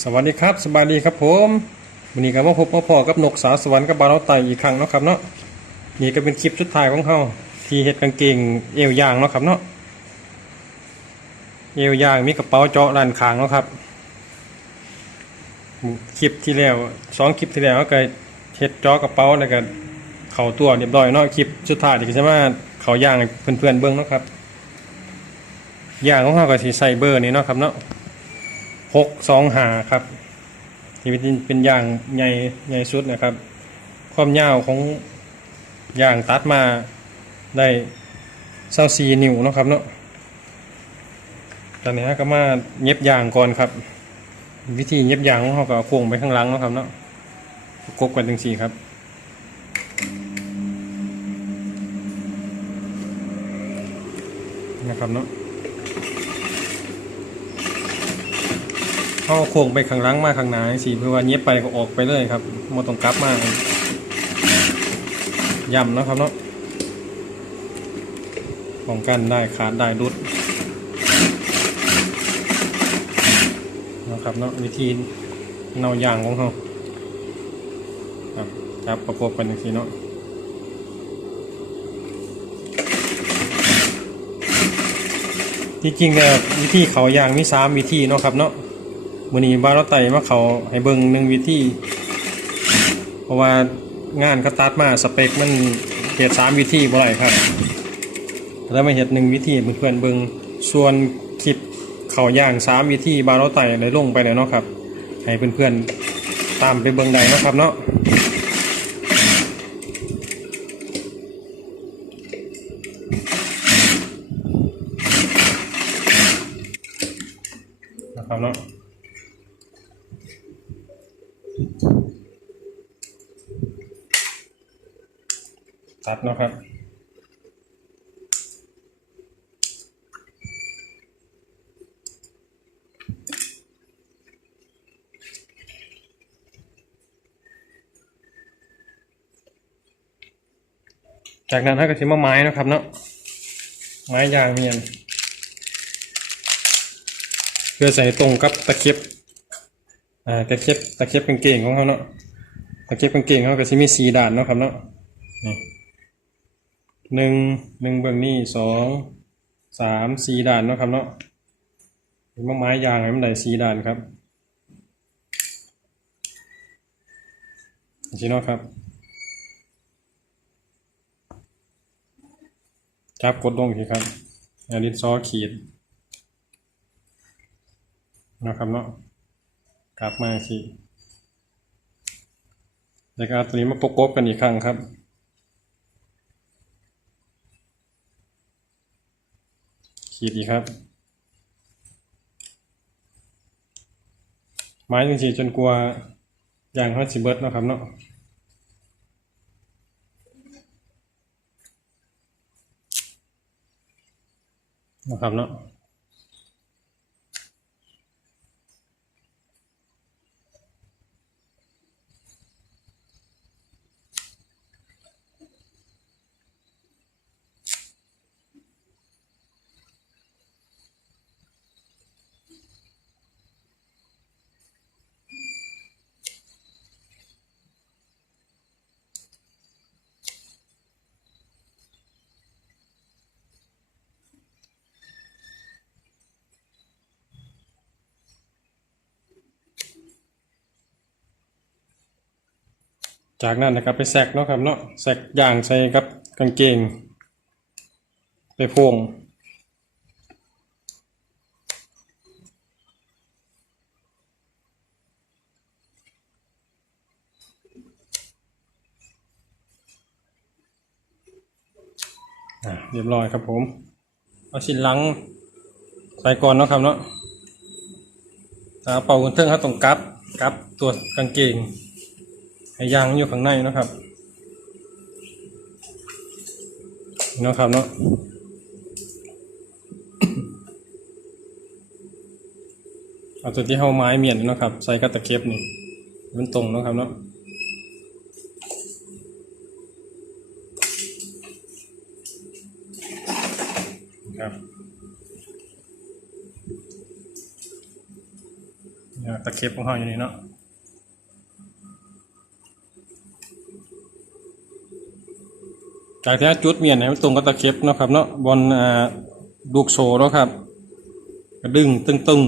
สวัสดีครับสบายดีครับผมวันนี้ก็มาพบมาพอกับนกสาวสวรรค์กับบาเราไตอีกครั้งเนาะครับเนาะนี่ก็เป็นคลิปสุดท้ายของเขาที่เฮ็ดกางเกงเอวยางเนาะครับเนาะเอวยางมีกระเป๋าเจาะด้านข้างเนาะครับคลิปที่แล้วสองคลิปที่แล้วก็เฮ็ดเจาะกระเป๋าแล้วก็เข่าตัวเรียบร้อยเนาะคลิปสุดท้ายที่ก็จะมาเข่ายางเพื่อนๆเบิ่งเนาะครับยางของเขาก็สิใส่เบอร์นี้เนาะครับเนาะ หกสองหาครับที่เป็นเป็นยางใหญ่ใหญ่สุดนะครับ ความยาวของอย่างตัดมาได้เศร้าซีนิ้วนะครับเนาะตอนนี้ก็มาเย็บยางก่อนครับ วิธีเย็บยางของเขาก็เอาโค้งไปข้างหลังนะครับเนาะประกบกันถึงสี่ครับนะครับเนาะ เข้าโค้งไปข้างหลังมาข้างหน้าสิเพื่อว่าเย็บไปก็ออกไปเลยครับมาต้องกลับมาย่ำนะครับเนาะป้องกันได้ขาดได้รุดนะครับเนาะวิธีเนาย่างของเขาครับจับประกบกันอีกทีเนาะที่จริงแล้ววิธีเขายางมีสามวิธีเนาะครับเนาะ มื่อนี้บาเราไต่มาเขาให้เบิ้งหนึ่งวิธีเพราะว่างานเขาตัดมาสเปคมันเหตุสามวิธีบ่ไรครับแล้วมาเหตุหนึ่งวิธีเพื่อนเบิ้งส่วนคลิปเขาย่างสามวิธีบาเราไต่เลยลงไปเลยเนาะครับ ให้เพื่อนๆตามไปเบิ้งใดนะครับเนาะ ตัดเนะครับจากนั้นถ้าก็สิมไม้นะครับเนาะไม้ยางเมียน เพื่อใส่ตรงกับตะเข็บอ่าตะเข็บตะเข็บกางเกงของเขาเนาะตะเข็บกางเกงเขาก็สิมีสีด่านเนาะครับเนาะนี่ หนึ่งหนึ่งเบื้องนี้สองสามสี่ด่านเนาะครับเนาะเป็นไม้ยางมันได้สี่ด่านครับนี่เนาะครับ จับกดลงทีครับอาดินซอขีดนะครับเนาะกลับมาสิแล้วก็เอาตัวนี้มาประกบกันอีกครั้งครับ ขีดอีกครับ ไม้จริงๆจนกลัวอย่างฮัตสิเบิร์ดเนาะครับเนาะนะครับเนาะ จากนั้นนะครับไปแซกเนาะครับเนาะแซกอย่างใส่กับกางเกง ไปพงอะเรียบร้อยครับผม เอาชิ้นหลังใส่ก่อนเนาะครับเนาะอ่าเป่าคุณเทิงเขาตรงกับกับตัวกางเกง ให้ยางอยู่ข้างในนะครับนะครับเนาะเอาตัวที่เข้าไม้เมียนเนาะครับ ใส่กับตะเข็บนี่มันตรงนะครับเนาะครับเนี่ยตะเข็บของเราอยู่นี่เนาะ จากที่จุดเมียนให้มันตรงกับตะเข็บเนาะครับเนาะบนอ่าลูกโซเนาะครับก็ดึงตึง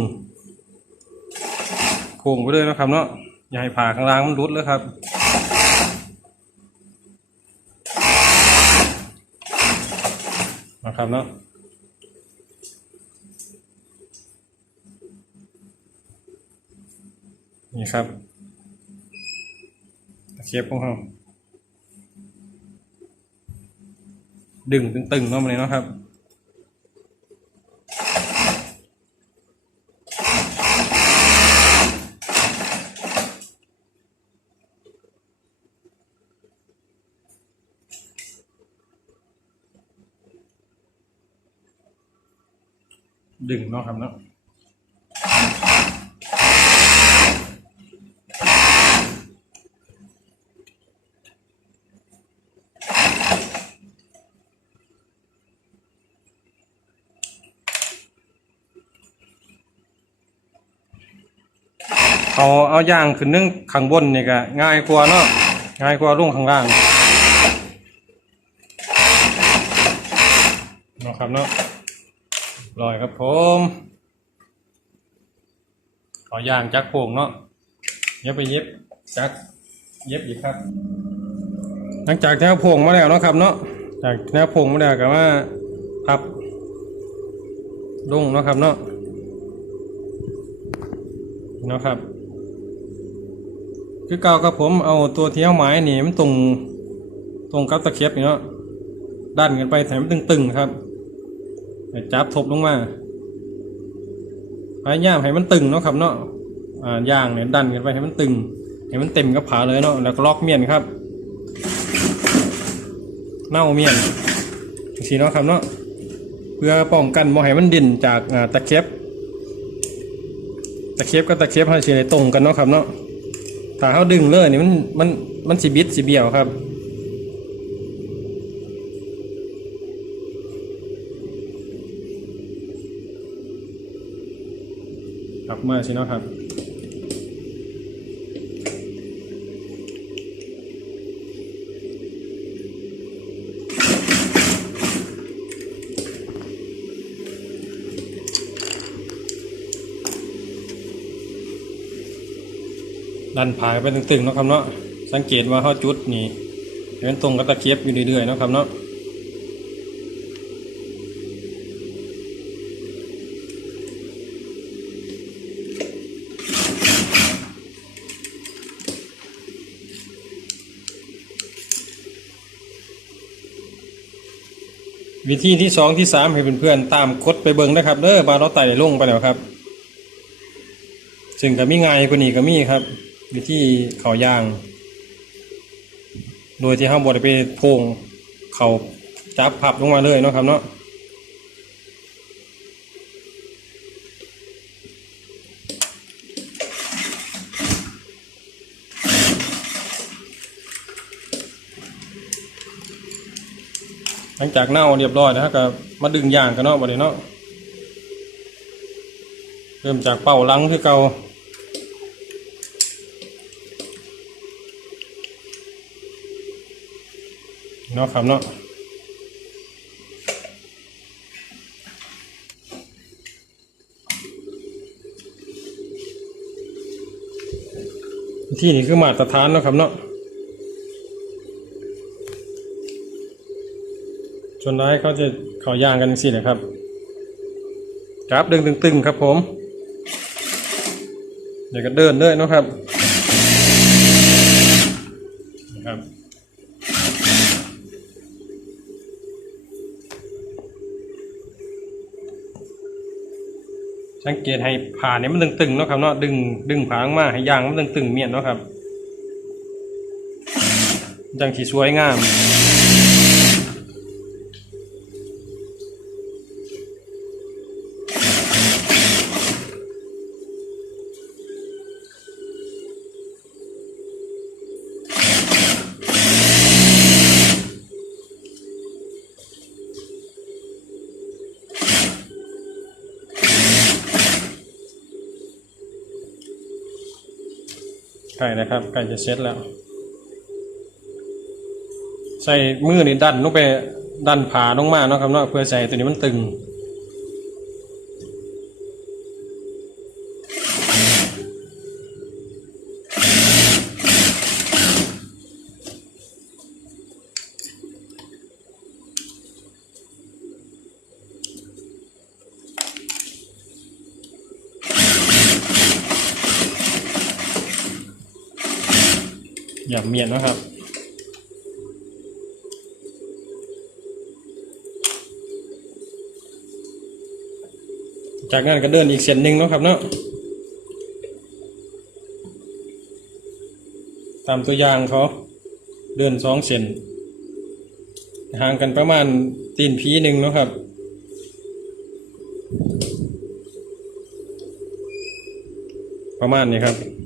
ๆโค้งไปเลยนะครับเนาะอย่าให้ผ่าข้างล่างมันรุดเลยครับนะครับเนาะนี่ครับตะเข็บของเรา ดึงตึงๆเข้ามาเลยนะครับ ดึงเนาะครับเนาะ เอาเอาย่างขึ้นนึ่งข้างบนนี่ก็ง่ายกว่าเนาะง่ายกว่าลงข้างล่างเนาะครับเนาะลอยครับผมขอย่างจักโป่งเนาะเย็บไปเย็บจักเย็บอีกครับ หลังจากแนวโป่งมาแล้วเนาะครับเนาะจากแนวโป่งมาแล้วก็ว่าพับลงเนาะครับเนาะเนาะครับ คือเก่ากับผมเอาตัวเที่ยวไม้นี่มันตรงตรงกับตะเข็บเนาะดันกันไปแถมนตึงๆครับจับทบลงมาพยายามให้มันตึงเนาะครับเนาะอ่าย่างเนี่ยดันกันไปให้มันตึงให้มันเต็มกับผาเลยเนาะแล้วก็ล็อกเมียนครับ เน่าเมียนสีเนาะครับเนาะเพื่อป้องกันบ่ให้มันดิ่นจากตะเข็บตะเข็บกับตะเข็บให้สิได้ตรงกันเนาะครับเนาะ ถ้าเขาดึงเลยนี่มันมันมันสิบิดสิเบี้ยวครับ กลับมาสินะครับ ดันผายไปตึงๆนะครับเนาะสังเกตว่าเขาจุดนี่ให้มันตรงกับตะเกียบอยู่เรื่อยๆนะครับเนาะวิธีที่สองที่สามให้เพื่อนๆตามกดไปเบิ่งนะครับเด้อบาเราไต่ลงไปแล้วครับ ซึ่งก็มีง่ายกว่านี้ก็มีครับ วิธีเขาย่าง โดยที่ห้ามบดไปโพงเขาจับพับลงมาเลยเนาะครับเนาะหลังจากเน่าเรียบร้อยนะครับก็มาดึงยางกันเนาะบดนี้เนาะเริ่มจากเป่าลังคือเก่า เนาะครับเนาะที่นี่คือมาตรฐานเนาะครับเนาะจนได้เขาจะเขาย่างกันสินะครับกราฟดึงตึงๆครับผม เดี๋ยวก็เดินด้วยเนาะครับนะครับ สังเกตให้ผ่าเนี่ยมันตึงๆเนาะครับเนาะดึงดึงผางมาให้ยางมันตึงๆเมียนเนาะครับจังสีสวยงาม ล้นะครับใกล้จะเสร็จแล้ว ใส่มือนี่ดันลงไปดันผาลงมาเนาะครับเนาะเพื่อใส่ตัวนี้มันตึง อย่าเมียนนะครับจากนั้นก็เดินอีกเส้นหนึ่งเนาะครับเนาะตามตัวอย่างเขาเดินสองเส้นห่างกันประมาณตีนผีหนึ่งเนาะครับประมาณนี้ครับ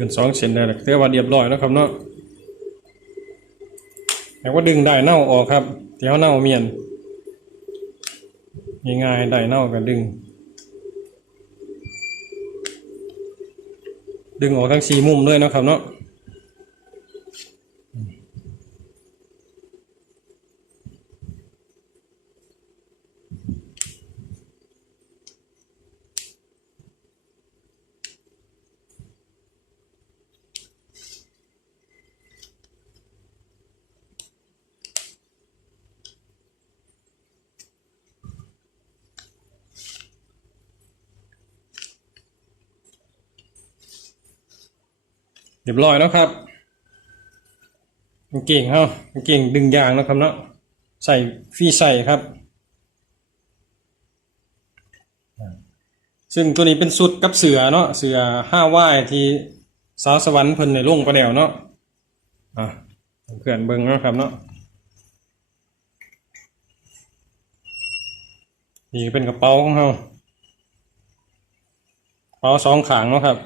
เป็นสองเซนได้แหละเรียกว่าเรียบร้อยแล้วครับเนาะแต่ว่าดึงได้เน่าออกครับเที่เขาเน่าเมียนง่ายๆได้เน่ากันดึง ดึงออกทั้งสี่มุมด้วยนะครับเนาะ รียบร้อยแล้วครับกางเก่งเขากางเก่งดึงยางแล้วครับเนาะใส่ฟีใส่ครับ ซึ่งตัวนี้เป็นสุดกับเสือเนาะเสือห้าว่ายที่สาวสวรรค์เพิ่นในลงประแนวเนาะอะเพื่อนเบิงเนาะครับเนาะนี่เป็นกระเป๋าของเรากระเป๋าสองขางเนาะครับ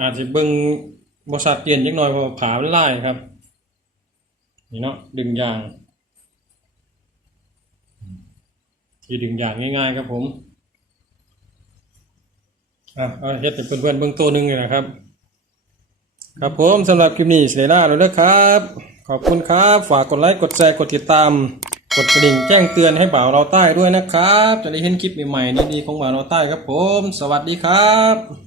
อาจจะเบิ่งบริษัทเปลี่ยนนิดหน่อยเพราะว่าผามันลายครับ นี่เนาะดึงยาง ที่ดึงยางง่ายๆครับผมอะเอาเฮ็ดให้เพื่อนๆเบื้องต้นหนึ่งเลยนะครับ ครับผมสำหรับคลิปนี้เสยหน้าแล้วนะครับ ขอบคุณครับ ฝากกดไลค์กดแชร์กดติดตาม กดกระดิ่งแจ้งเตือนให้บ่าวเราใต้ด้วยนะครับ จะได้เห็นคลิปใหม่ๆดีๆของบ่าวเราใต้ครับผม สวัสดีครับ